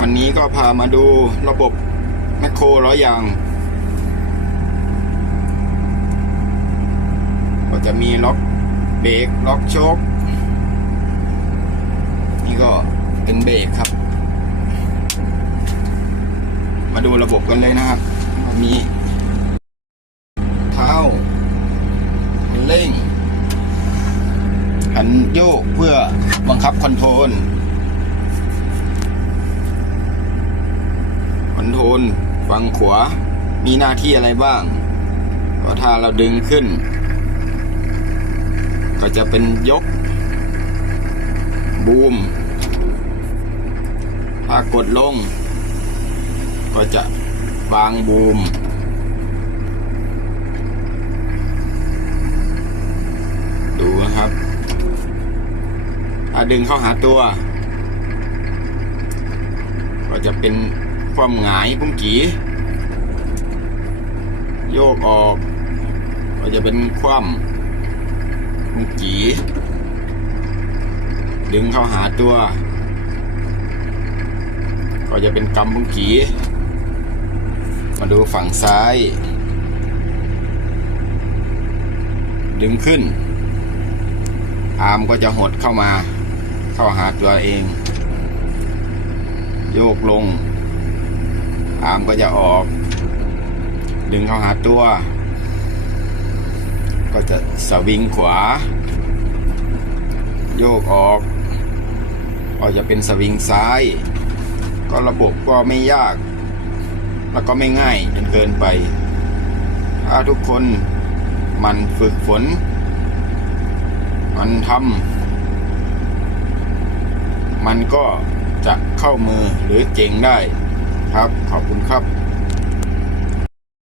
วันนี้ก็พามาดูระบบแมคโครล้อยยาง ก็จะมีล็อกเบรกล็อกโชคนี่ก็เป็นเบรกครับ มาดูระบบกันเลยนะครับ มีเท้าเร่งอันโยกเพื่อบังคับคอนโทรล คอ นฝั่งขวา มีหน้าที่อะไรบ้างก็ถ้าเราดึงขึ้น ก็จะเป็นยก บูม ถ้ากดลง ก็จะวางบูม ดูนะครับ ถ้าดึงเข้าหาตัว ก็จะเป็น ความหงายพุ่งกีโยกออก ก็จะเป็นความพุ่งกีดึงเข้าหาตัว ก็จะเป็นกำพุ่งกีมาดูฝั่งซ้าย ดึงขึ้น อาร์มก็จะหดเข้ามา เข้าหาตัวเอง โยกลง อามก็จะออก ดึงเข้าหาตัว ก็จะสวิงขวา โยกออก ก็จะเป็นสวิงซ้าย ก็ระบบก็ไม่ยาก แล้วก็ไม่ง่ายจนเกินไป ถ้าทุกคนมันฝึกฝน มันทำมันก็จะเข้ามือหรือเก่งได้ ครับ ขอบคุณครับ